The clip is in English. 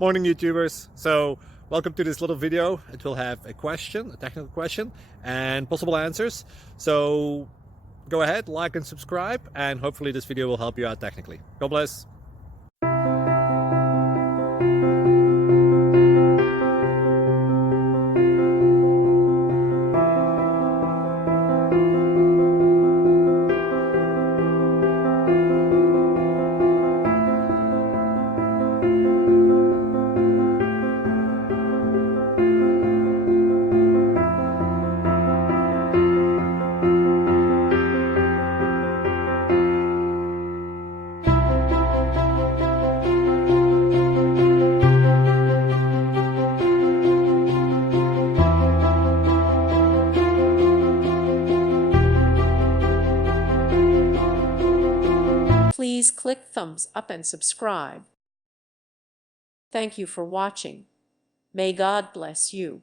Morning YouTubers. So welcome to this little video. It will have a question, a technical question, and possible answers. So go ahead, like and subscribe, and hopefully this video will help you out technically. God bless. Please click thumbs up and subscribe. Thank you for watching. May God bless you.